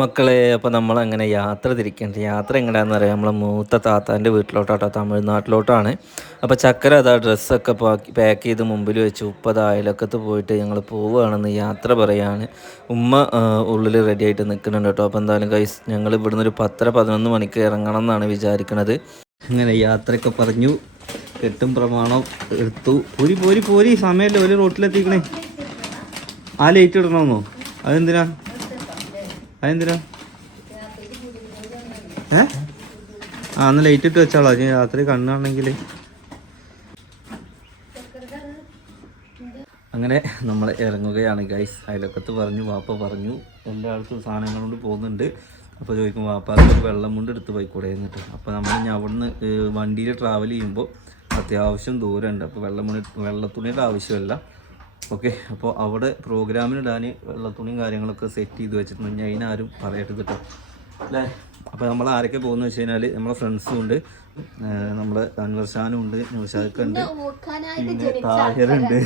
മക്കളെ, അപ്പോൾ നമ്മളങ്ങനെ യാത്ര തിരിക്കേണ്ടത്. യാത്ര എങ്ങനെയാണെന്ന് അറിയാം, നമ്മളെ മൂത്ത താത്താൻ്റെ വീട്ടിലോട്ടാട്ടോ, തമിഴ്നാട്ടിലോട്ടാണ്. അപ്പോൾ ചക്കര അതാ ഡ്രസ്സൊക്കെ പാക്ക് ചെയ്ത് മുമ്പിൽ വെച്ച് ഉപ്പത് അയലക്കത്ത് പോയിട്ട് ഞങ്ങൾ പോവുകയാണെന്ന് യാത്ര പറയാണ്. ഉമ്മ ഉള്ളിൽ റെഡി ആയിട്ട് നിൽക്കുന്നുണ്ട് കേട്ടോ. അപ്പോൾ എന്തായാലും ഗൈസ്, ഞങ്ങൾ ഇവിടുന്ന് ഒരു 10-11 മണിക്ക് ഇറങ്ങണം എന്നാണ് വിചാരിക്കുന്നത്. അങ്ങനെ യാത്രയൊക്കെ പറഞ്ഞു, കെട്ടും പ്രമാണം എടുത്തു. പോരി പോരി പോരി, സമയമല്ലേ ഒരു റോട്ടിലെത്തിക്കണേ. ആ ലൈറ്റ് ഇടണമെന്നോ? അതെന്തിനാ? അന്ന് ലൈറ്റ് ഇട്ട് വെച്ചാളോ രാത്രി കണ്ണാണെങ്കിൽ. അങ്ങനെ നമ്മൾ ഇറങ്ങുകയാണ് ഗൈസ്. അയലക്കത്ത് പറഞ്ഞു, വാപ്പ പറഞ്ഞു എല്ലായിടത്തും സാധനങ്ങൾ കൊണ്ട് പോകുന്നുണ്ട്. അപ്പോൾ ചോദിക്കും വാപ്പാക്ക് ഒരു വെള്ളം കൊണ്ട് എടുത്ത് പോയിക്കൂടെ എന്നിട്ട്. അപ്പോൾ നമ്മൾ ഇനി അവിടുന്ന് വണ്ടിയിൽ ട്രാവൽ ചെയ്യുമ്പോൾ അത്യാവശ്യം ദൂരമുണ്ട്. അപ്പോൾ വെള്ളത്തുണിയുടെ ആവശ്യമല്ല. ഓക്കെ, അപ്പോൾ അവിടെ പ്രോഗ്രാമിനിടാൻ വെള്ളത്തുണിയും കാര്യങ്ങളൊക്കെ സെറ്റ് ചെയ്ത് വെച്ചിട്ടുണ്ട്. ഞാൻ അതിനാരും പറയരുത് കേട്ടോ അല്ലേ. അപ്പോൾ നമ്മൾ ആരൊക്കെ പോകുന്നത് വെച്ച് കഴിഞ്ഞാൽ നമ്മളെ ഫ്രണ്ട്സും ഉണ്ട്, നമ്മളെ അൻവർഷാനും ഉണ്ട്, നൗഷാദുണ്ട്, പിന്നെ താഹിറുണ്ട്,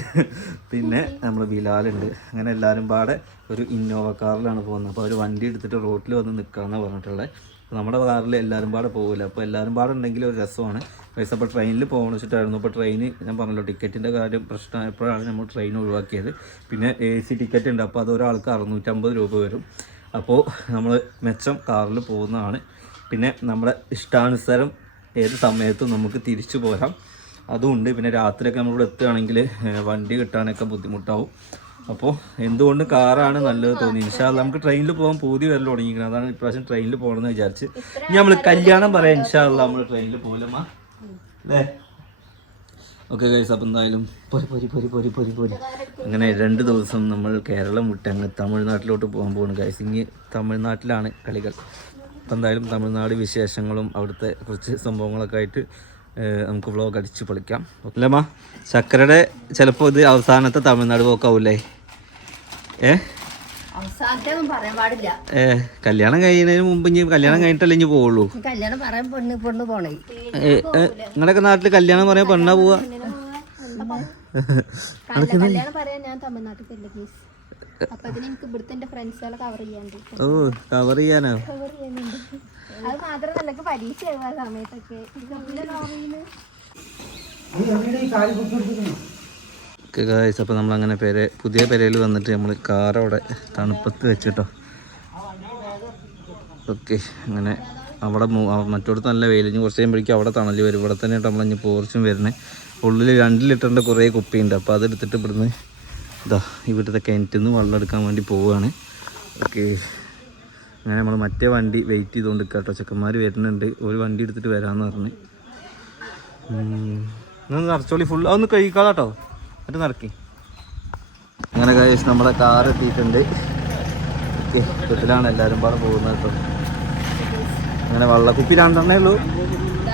പിന്നെ നമ്മൾ ബിലാലുണ്ട്. അങ്ങനെ എല്ലാവരും പാടെ ഒരു ഇന്നോവ കാറിലാണ് പോകുന്നത്. അപ്പോൾ അവർ വണ്ടി എടുത്തിട്ട് റോട്ടിൽ വന്ന് നിൽക്കാമെന്നാണ് പറഞ്ഞിട്ടുള്ളത്. നമ്മുടെ കാറിൽ എല്ലാവരും പാടെ പോകില്ല. അപ്പോൾ എല്ലാവരും പാടെ ഉണ്ടെങ്കിൽ ഒരു രസമാണ് പൈസ. അപ്പോൾ ട്രെയിനിൽ പോകണം വെച്ചിട്ടായിരുന്നു. അപ്പോൾ ട്രെയിന് ഞാൻ പറഞ്ഞല്ലോ, ടിക്കറ്റിൻ്റെ കാര്യം പ്രശ്നമായപ്പോഴാണ് നമ്മൾ ട്രെയിൻ ഒഴിവാക്കിയത്. പിന്നെ AC ടിക്കറ്റ് ഉണ്ട്, അപ്പോൾ അത് ഒരാൾക്ക് 650 രൂപ വരും. അപ്പോൾ നമ്മൾ മെച്ചം കാറിൽ പോകുന്നതാണ്. പിന്നെ നമ്മുടെ ഇഷ്ടാനുസരം ഏത് സമയത്തും നമുക്ക് തിരിച്ചു പോരാം, അതുമുണ്ട്. പിന്നെ രാത്രിയൊക്കെ നമ്മളിവിടെ എത്തുകയാണെങ്കിൽ വണ്ടി കിട്ടാനൊക്കെ ബുദ്ധിമുട്ടാവും. അപ്പോൾ എന്തുകൊണ്ട് കാറാണ് നല്ലത് തോന്നി. ഇൻഷാ അല്ലാഹ് നമുക്ക് ട്രെയിനിൽ പോകാൻ പൂതി വരൽ തുടങ്ങിയിരിക്കുന്നത്. അതാണ് ഇപ്രാവശ്യം ട്രെയിനിൽ പോകണമെന്ന് വിചാരിച്ച്. ഇനി നമ്മൾ കല്യാണം പറയാം, ഇൻഷാ അല്ലാഹ് നമ്മൾ ട്രെയിനിൽ പോകില്ലമ്മ അല്ലേ. ഓക്കെ ഗൈസ്, അപ്പം എന്തായാലും പൊരി അങ്ങനെ 2 ദിവസം നമ്മൾ കേരളം വിട്ട് അങ്ങ് തമിഴ്നാട്ടിലോട്ട് പോകാൻ പോകുന്നു ഗൈസ്. ഇനി തമിഴ്നാട്ടിലാണ് കളികൾ. അപ്പം എന്തായാലും തമിഴ്നാട് വിശേഷങ്ങളും അവിടുത്തെ കുറച്ച് സംഭവങ്ങളൊക്കെ ആയിട്ട് നമുക്ക് വ്ളോഗ് അടിച്ച് പൊളിക്കാം. അല്ലമ്മ, ചക്കരയുടെ ചിലപ്പോൾ ഇത് അവസാനത്തെ തമിഴ്നാട് പോക്കാവൂലേ? കല്യാണം കഴിയുന്നതിന് മുമ്പ് ഇനി കല്യാണം കഴിഞ്ഞിട്ടല്ലേ ഇനി പോവുള്ളൂ. നിങ്ങളുടെയൊക്കെ നാട്ടില് കല്യാണം പറയാൻ പെണ്ണാ പോവാ? ഓ, കവർ ചെയ്യാനോ? അപ്പോൾ നമ്മളങ്ങനെ പുതിയ പെരയിൽ വന്നിട്ട് നമ്മൾ കാറവിടെ തണുപ്പത്ത് വെച്ചിട്ടോ. ഓക്കെ, അങ്ങനെ അവിടെ മറ്റോടത്ത് നല്ല വെയിലിഞ്ഞ് കുറച്ച് കഴിയുമ്പോഴേക്കും അവിടെ തണല് വരും. ഇവിടെ തന്നെ നമ്മളിഞ്ഞ് പോർച്ചും വരുന്നത്. ഉള്ളിൽ 2 ലിറ്ററിൻ്റെ കുറേ കുപ്പിയുണ്ട്. അപ്പോൾ അതെടുത്തിട്ട് ഇവിടുന്ന് ഇവിടുത്തെ കിണറ്റിൽ നിന്ന് വെള്ളം എടുക്കാൻ വേണ്ടി പോവുകയാണ്. ഓക്കെ, അങ്ങനെ നമ്മൾ മറ്റേ വണ്ടി വെയിറ്റ് ചെയ്തുകൊണ്ട് കേട്ടോ. ചെക്കന്മാർ വരുന്നുണ്ട്, ഒരു വണ്ടി എടുത്തിട്ട് വരാമെന്ന് പറഞ്ഞ്. നിറച്ചോളി ഫുൾ അതൊന്ന് കഴിക്കാളാട്ടോ, എന്നിട്ട് നിറക്കി. അങ്ങനെ കഴിച്ച് നമ്മുടെ കാർ എത്തിയിട്ടുണ്ട്. ഓക്കെ, വീട്ടിലാണ് എല്ലാവരും പാടെ പോകുന്നത് കേട്ടോ. അങ്ങനെ വെള്ളക്കുപ്പി 2 ഉള്ളൂ.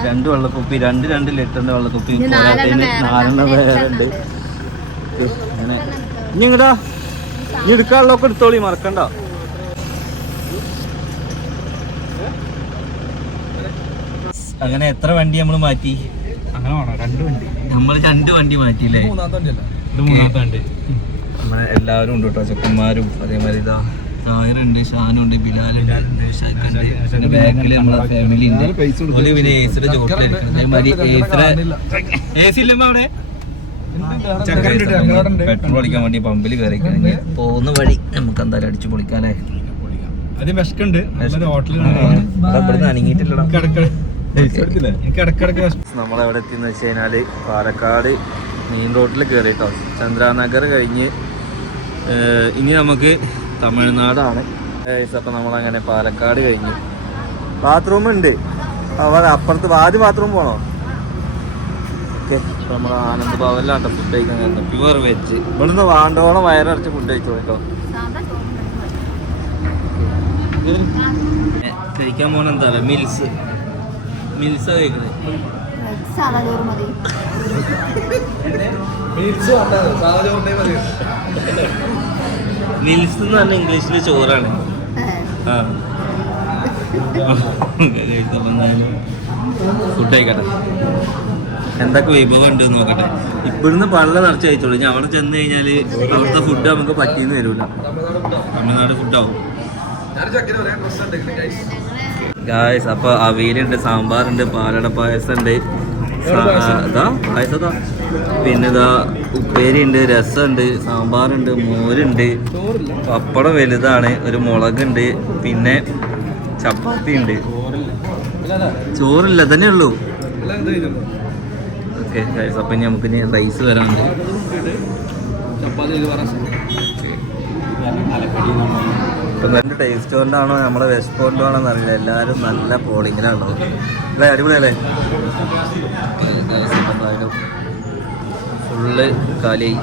2 വെള്ളക്കുപ്പി, 2 ലിറ്ററിൻ്റെ വെള്ളക്കുപ്പി 4 പേരുണ്ട്. അങ്ങനെ ഇനി ഇങ്ങടാ, ഇനി എടുക്കാനുള്ളതൊക്കെ എടുത്തോളി, മറക്കണ്ട. അങ്ങനെ എത്ര വണ്ടി നമ്മൾ മാറ്റി? അങ്ങനെ വേണം, 2 വണ്ടി. നമ്മൾ 2 വണ്ടി മാറ്റിയില്ലേ? മൂന്നാമത്തെ വണ്ടി. നമ്മളെ എല്ലാവരും ഉണ്ട് കേട്ടോ, ചെക്കന്മാരും അതേമാതിരി ഇതാ തായറുണ്ട്, ഷാനുണ്ട്, ബിലാലുണ്ട്, ഷാക്കുണ്ട്, ബാക്കിൽ നമ്മളെ ഫാമിലി ഉണ്ട്. പിന്നെ ഏസിയുടെ ചോട്ടിലെടുക്കുന്നത് അതേമാതിരി AC ഇല്ലമ്മ അവിടെ പെട്രോൾ അടിക്കാൻ വേണ്ടി പമ്പിൽ കയറി കഴിഞ്ഞ് പോകുന്ന വഴി നമുക്ക് എന്തായാലും അടിച്ചു പൊളിക്കാല്ലേ. ഇവിടുന്ന് അനങ്ങിയിട്ടില്ലടാ. നമ്മളെവിടെ എത്തിയെന്ന് വെച്ച് കഴിഞ്ഞാൽ പാലക്കാട് മെയിൻ റോഡിൽ കയറിട്ടോ. ചന്ദ്രാനഗർ കഴിഞ്ഞ് ഇനി നമുക്ക് തമിഴ്നാടാണ്. അപ്പം നമ്മളങ്ങനെ പാലക്കാട് കഴിഞ്ഞു. ബാത്റൂം ഉണ്ട് അവിടെ അപ്പുറത്ത്. ആദ്യം ബാത്റൂം പോകണോ? ഓക്കെ, നമ്മൾ ആനന്ദ് ഭവനിലാട്ടോ ഫുഡ് കഴിക്കാൻ കയറുന്നത്. Pure veg. ഇവിടുന്ന് വാണ്ടോളം വയറടച്ച് ഫുഡ് കഴിച്ചോ കേട്ടോ. കഴിക്കാൻ പോകണ എന്താ പറയുക, മിൽസ കഴിക്കണേ. മിൽസ് എന്ന് പറഞ്ഞാൽ ഇംഗ്ലീഷിൽ ചോറാണ്. ഫുഡ് കഴിക്കട്ടെ, എന്തൊക്കെ വിഭവം ഉണ്ട് നോക്കട്ടെ. ഇവിടുന്ന് പള്ള നിറച്ച് കഴിച്ചോളൂ. ഞാൻ അവിടെ ചെന്ന് കഴിഞ്ഞാൽ അവിടുത്തെ ഫുഡ് നമുക്ക് പറ്റിയെന്ന് വരില്ല. തമിഴ്നാട് ഫുഡാവും. ഗായ്സ് അപ്പൊ അവിയലുണ്ട്, സാമ്പാറുണ്ട്, പാലട പായസം ഉണ്ട്, പായസതാ, പിന്നെ ഇതാ ഉപ്പേരി ഉണ്ട്, രസമുണ്ട്, സാമ്പാറുണ്ട്, മോരുണ്ട്, പപ്പടം വലുതാണ്, ഒരു മുളകുണ്ട്, പിന്നെ ചപ്പാത്തി ഉണ്ട്. ചോറില്ല തന്നെ ഉള്ളൂ. ഓക്കെ ഗായ്സ്, അപ്പൊ ഇനി നമുക്ക് ഇനി റൈസ് വരാനുണ്ട്. ഇപ്പം നല്ല ടേസ്റ്റ് കൊണ്ടാണോ നമ്മളെ വിശപ്പ് കൊണ്ടാണോ എന്നറിയില്ല, എല്ലാവരും നല്ല പോളിങ്ങിലാണോ അല്ലേ? അടിപൊളിയല്ലേ? എന്തായാലും ഫുള്ള് കാലിയായി.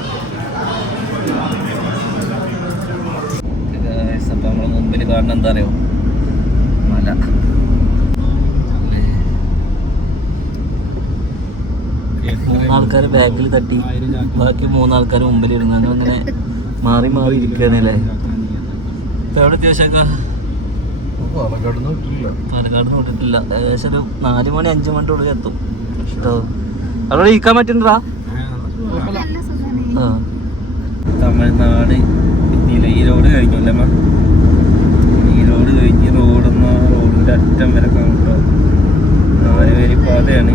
അപ്പം നമ്മളെ മുമ്പിൽ കാണുന്ന എന്താ അറിയോ? മല. മൂന്നാൾക്കാർ ബാക്കിൽ തട്ടി, ബാക്കി മൂന്നാൾക്കാർ മുമ്പിൽ ഇരുന്നു. അങ്ങനെ മാറി മാറി ഇരിക്കുകയാണല്ലേ? എവിടെ അത്യാവശ്യമൊക്കെ പാലക്കാട് നോട്ടിട്ടില്ല. ഏകദേശം ഒരു 4 മണി 5 മണിൻ്റെ ഉള്ളിൽ എത്തും കേട്ടോ. അവിടെ ഇരിക്കാൻ പറ്റുന്നുണ്ടാ? ആ, തമിഴ്നാട് ഈ റോഡ് കഴിഞ്ഞല്ലേ? ഈ റോഡ് കഴിഞ്ഞ് റോഡിൻ്റെ അറ്റം വരെ കാണും കേട്ടോ. 4 വരി പാതയാണ്.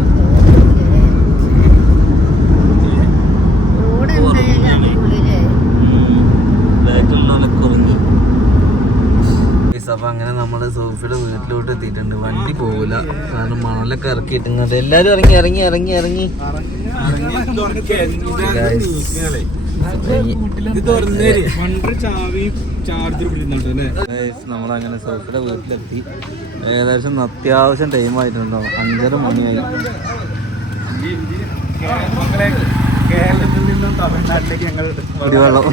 ബാക്കിലുള്ളവരൊക്കെ ഉറങ്ങി. അപ്പൊ അങ്ങനെ നമ്മള് സോഫിയുടെ വീട്ടിലോട്ട് എത്തിയിട്ടുണ്ട്. വണ്ടി പോകില്ല, കാരണം മണലൊക്കെ ഇറക്കിയിട്ടുണ്ട്. എല്ലാരും ഇറങ്ങി ഇറങ്ങി ഇറങ്ങി ഇറങ്ങി നമ്മളങ്ങനെ സോഫിയുടെ വീട്ടിലെത്തി. ഏകദേശം അത്യാവശ്യം ടൈം ആയിട്ടുണ്ടോ, 5:30 മണിയായി. കേരളത്തിൽ നിന്നും തമിഴ്നാട്ടിലേക്ക് ഞങ്ങൾ കുടിവെള്ളം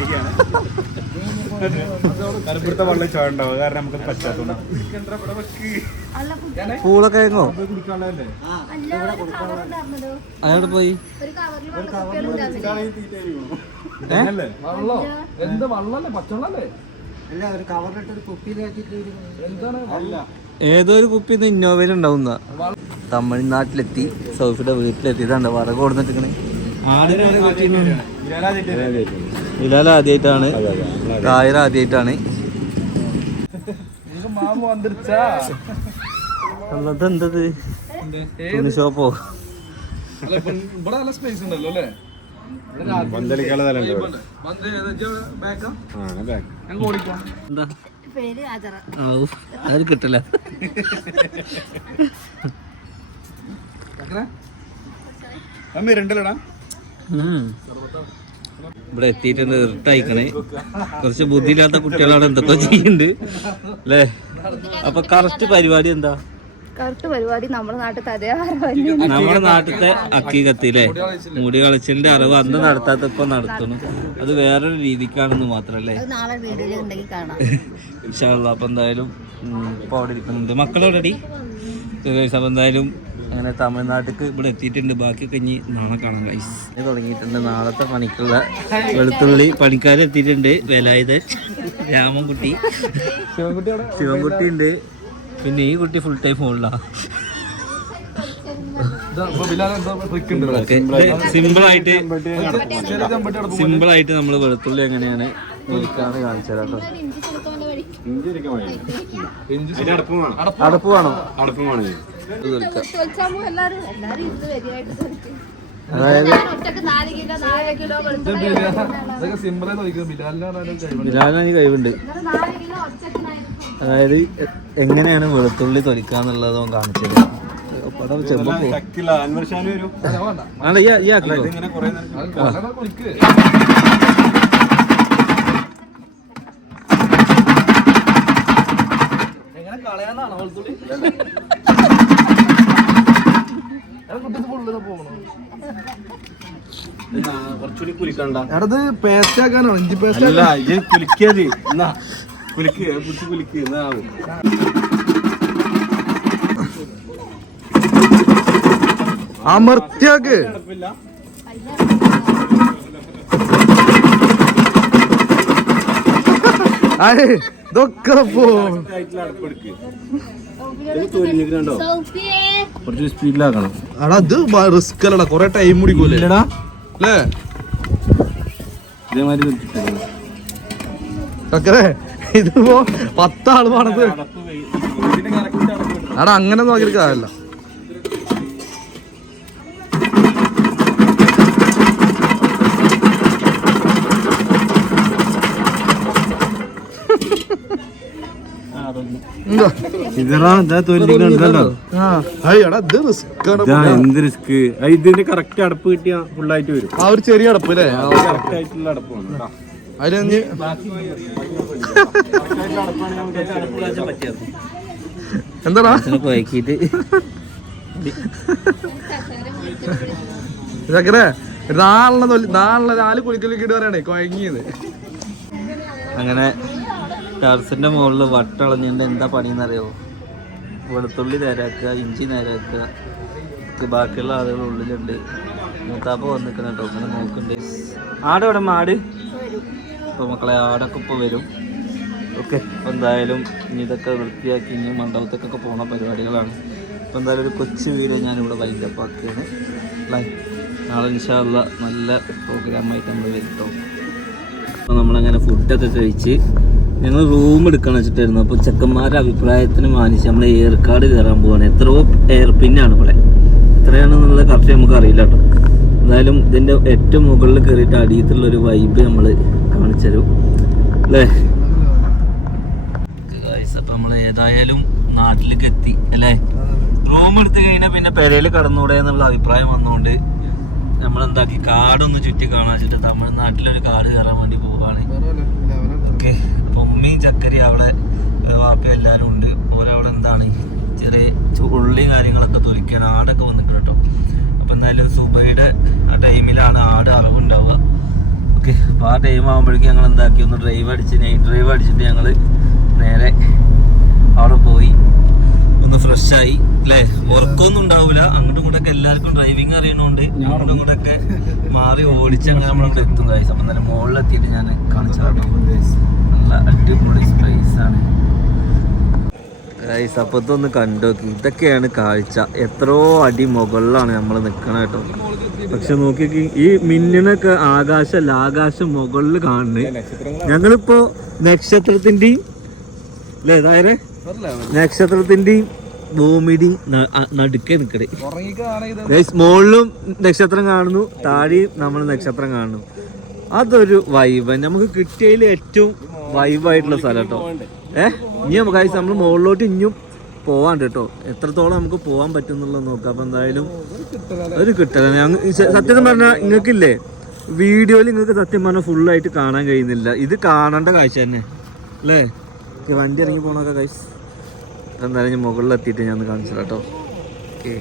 മലപ്പുറത്തെ വെള്ളം ചോണ്ടാവും, കാരണം നമുക്ക് പറ്റാത്ത പൂളൊക്കെ കഴിഞ്ഞോ? അയാളോട് പോയി ഏതോ ഒരു കുപ്പി ഇന്നോവയിൽ ഉണ്ടാവുന്ന. തമിഴ്നാട്ടിലെത്തി, സൗഫിയുടെ വീട്ടിലെത്തിയതാണ്ട് വറക് കൊടുത്തിട്ടിരിക്കണേ. ബിലാൽ ആദ്യമായിട്ടാണ്, തായർ ആദ്യമായിട്ടാണ്. എന്തത് ഷോപ്പോ? അത് കിട്ടില്ല. ഇവിടെ എത്തിയിട്ടുണ്ട്, ഇറിട്ടായിക്കണേ. കുറച്ച് ബുദ്ധിയില്ലാത്ത കുട്ടികളവിടെ എന്തൊക്കെ ചെയ്യുന്നുണ്ട് അല്ലേ? അപ്പൊ കറക്റ്റ് പരിപാടി എന്താ? നമ്മുടെ നാട്ടിലത്തെ അക്കീകത്തി അല്ലേ? മുടി കളിച്ചിന്റെ അറിവ് അന്ന് നടത്താത്ത ഇപ്പൊ നടത്തുന്നു. അത് വേറൊരു രീതിക്കാണെന്ന് മാത്രല്ലേ? ഇൻഷാ അല്ലാഹ്. അപ്പൊ എന്തായാലും ഇപ്പൊ അവിടെ ഇരിക്കുന്നുണ്ട് മക്കളോടടി. അപ്പൊ എന്തായാലും അങ്ങനെ തമിഴ്നാട്ടിലേക്ക് ഇവിടെ എത്തിയിട്ടുണ്ട്. ബാക്കിയൊക്കെ ഇനി നാളെ കാണാം ഗൈസ്. തുടങ്ങിയിട്ടുണ്ട് നാളത്തെ പണിക്കുള്ള വെളുത്തുള്ളി. പണിക്കാരെത്തിയിട്ടുണ്ട്. വേലായുധൻ, രാമൻകുട്ടി, ശിവൻകുട്ടി ഉണ്ട്. പിന്നെ ഈ കുട്ടി ഫുൾ ടൈം ഫോണിലാ. സിമ്പിളായിട്ട് നമ്മൾ വെളുത്തുള്ളി എങ്ങനെയാണ് ഒഴിക്കാന്ന് കാണിച്ചു തരാം കേട്ടോ. അടപ്പ് വേണോ? അതായത് ബിലാലിന് കഴിവുണ്ട്. അതായത് എങ്ങനെയാണ് വെളുത്തുള്ളി തൊലിക്കാന്നുള്ളത് കാണിച്ചത്. കുറച്ചുകൂടി കുലിക്കണ്ട. അത് പേസ്റ്റ് ആക്കാനാണ്, ഇഞ്ചി പേസ്റ്റ് അല്ല, ഇത് കുലിക്കത്. എന്നാ കുലിക്ക് പിടിച്ച് കുലിക്ക് എന്നാവും. അമർത്തിയാക്ക്. ഇതൊക്കെ കുറച്ച് സ്പീഡിലാക്കണം. അടാ ഇത് റിസ്ക് അല്ലടാ, കൊറേ ടൈം കുടിക്കൂലേ അല്ലേ? ഇതേമാതിരി ഇതിപ്പോ 10 ആള് പണത്. എടാ അങ്ങനെ നോക്കിയിട്ട് കാര്യമില്ല. ഇതിന്റെ കറക്റ്റ് അടപ്പ് കിട്ടിയാ ഫുള്ളായിട്ട് വരും. ആ ഒരു ചെറിയ അടപ്പ് അല്ലേ? കറക്റ്റ് ആയിട്ടുള്ള അടപ്പാണ് കേട്ടോ. അതിന് എന്താടാ ഇതങ്ങനെ നാളെ 4 കുളിക്കലൊക്കെ പറയണേ കൊയങ്ങിയത്. അങ്ങനെ ടെറസിന്റെ മുകളിൽ വട്ടളഞ്ഞിട്ട് എന്താ പണിയെന്നറിയോ? വെളുത്തുള്ളി നേരാക്കുക, ഇഞ്ചി നേരാക്കുക. ബാക്കിയുള്ള ആളുകൾ ഉള്ളിലുണ്ട്. മൂത്താപ്പ വന്നിരിക്കണം കേട്ടോ, അങ്ങനെ നോക്കുന്നുണ്ട്. ആട് ഇവിടെ ആട് ഇപ്പോൾ മക്കളെ ആടൊക്കെ ഇപ്പോൾ വരും. ഓക്കെ, അപ്പോൾ എന്തായാലും ഇനി ഇതൊക്കെ വൃത്തിയാക്കി ഇനി മണ്ഡപത്തേക്കൊക്കെ പോണ പരിപാടികളാണ്. അപ്പോൾ എന്തായാലും ഒരു കൊച്ചു വീഡിയോ ഞാനിവിടെ വൈൻഡപ്പ് ആക്കുകയാണ്. നാളെ ഇൻഷാ അല്ലാഹ് നല്ല പ്രോഗ്രാമായിട്ട് നമ്മൾ വരും കേട്ടോ. അപ്പോൾ നമ്മളങ്ങനെ ഫുഡൊക്കെ കഴിച്ച് ഞങ്ങൾ റൂം എടുക്കണം വെച്ചിട്ടായിരുന്നു. അപ്പോൾ ചെക്കന്മാരുടെ അഭിപ്രായത്തിന് മാനിച്ച് നമ്മൾ ഏർക്കാട് കയറാൻ പോവാണ്. എത്രയോ എയർ പിന്നാണ് ഇവിടെ, എത്രയാണെന്നുള്ളത് കറക്റ്റ് നമുക്ക് അറിയില്ല കേട്ടോ. എന്തായാലും ഇതിൻ്റെ ഏറ്റവും മുകളിൽ കയറിയിട്ട് അടിയത്തുള്ളൊരു വൈബ് നമ്മൾ കാണിച്ചു തരും അല്ലേ. അപ്പോൾ നമ്മൾ ഏതായാലും നാട്ടിലേക്ക് എത്തി അല്ലേ. റൂം എടുത്ത് കഴിഞ്ഞാൽ പിന്നെ പെരയിൽ കടന്നൂടെ എന്നുള്ള അഭിപ്രായം വന്നുകൊണ്ട് നമ്മളെന്താക്കി കാടൊന്ന് ചുറ്റി കാണാൻ വെച്ചിട്ട് തമിഴ്നാട്ടിലൊരു കാട് കയറാൻ വേണ്ടി പോവുകയാണ്. ഓക്കെ, അപ്പോൾ ഉമ്മയും ചക്കരയും അവിടെ വാപ്പയും എല്ലാവരും ഉണ്ട്. ഓരവിടെ എന്താണ് ചെറിയ ഉള്ളി കാര്യങ്ങളൊക്കെ തൊലിക്കാൻ ആടൊക്കെ വന്നിട്ട് കേട്ടോ. അപ്പോൾ എന്തായാലും സുബൈയുടെ ആ ടൈമിലാണ് ആട് അളവുണ്ടാവുക. ഓക്കെ, അപ്പോൾ ആ ടൈം ആകുമ്പോഴേക്കും ഞങ്ങൾ എന്താക്കി ഒന്ന് നൈറ്റ് ഡ്രൈവ് അടിച്ചിട്ട് ഞങ്ങൾ നേരെ അവിടെ പോയി ഒന്ന് ഫ്രഷായി അല്ലേ. ഉറക്കമൊന്നും ഉണ്ടാവില്ല. അങ്ങോട്ടും ഇങ്ങോട്ടൊക്കെ എല്ലാവർക്കും ഡ്രൈവിങ് അറിയണോണ്ട് അങ്ങോട്ടും ഇങ്ങോട്ടൊക്കെ മാറി ഓടിച്ച് അങ്ങനെ നമ്മളവിടെ എത്തും ഗൈസ്. അപ്പം തന്നെ മുകളിലെത്തിയിട്ട് ഞാൻ കാണിച്ചു കേട്ടോ. നല്ല അടിപൊളി സ്പേസ് ആണ് ഗൈസ്. അപ്പോൾ ഇതൊന്ന് കണ്ടോക്കി, ഇതൊക്കെയാണ് കാഴ്ച. എത്രയോ അടി മുകളിലാണ് നമ്മൾ നിൽക്കണം കേട്ടോ. പക്ഷെ നോക്കി ഈ മിന്നിനൊക്കെ ആകാശമല്ല, ആകാശം മുകളിൽ കാണുന്നത്. ഞങ്ങളിപ്പോ നക്ഷത്രത്തിന്റെയും അല്ലേ താരെ നക്ഷത്രത്തിന്റെയും ഭൂമിയുടെയും നടുക്കെ നിൽക്കണേ. മുകളിലും നക്ഷത്രം കാണുന്നു, താഴെയും നമ്മൾ നക്ഷത്രം കാണുന്നു. അതൊരു വൈബ് നമുക്ക് കിട്ടിയതിൽ ഏറ്റവും വൈബായിട്ടുള്ള സ്ഥലം കേട്ടോ. ഇനി ഗൈസ് നമ്മൾ മുകളിലോട്ട് ഇനിയും പോവാണ്ട് കേട്ടോ. എത്രത്തോളം നമുക്ക് പോകാൻ പറ്റും എന്നുള്ളത് നോക്കാം. അപ്പം എന്തായാലും ഒരു കിട്ടലാണ്. സത്യം പറഞ്ഞാൽ നിങ്ങൾക്കില്ലേ വീഡിയോയിൽ നിങ്ങൾക്ക് സത്യം പറഞ്ഞാൽ ഫുള്ളായിട്ട് കാണാൻ കഴിയുന്നില്ല. ഇത് കാണേണ്ട കാഴ്ച തന്നെ അല്ലേ. വണ്ടി ഇറങ്ങി പോകണൊക്കെ ഗൈസ്. എന്തായാലും ഞാൻ മുകളിലെത്തിയിട്ട് ഞാൻ കാണിച്ചു കേട്ടോ. ഓക്കെ.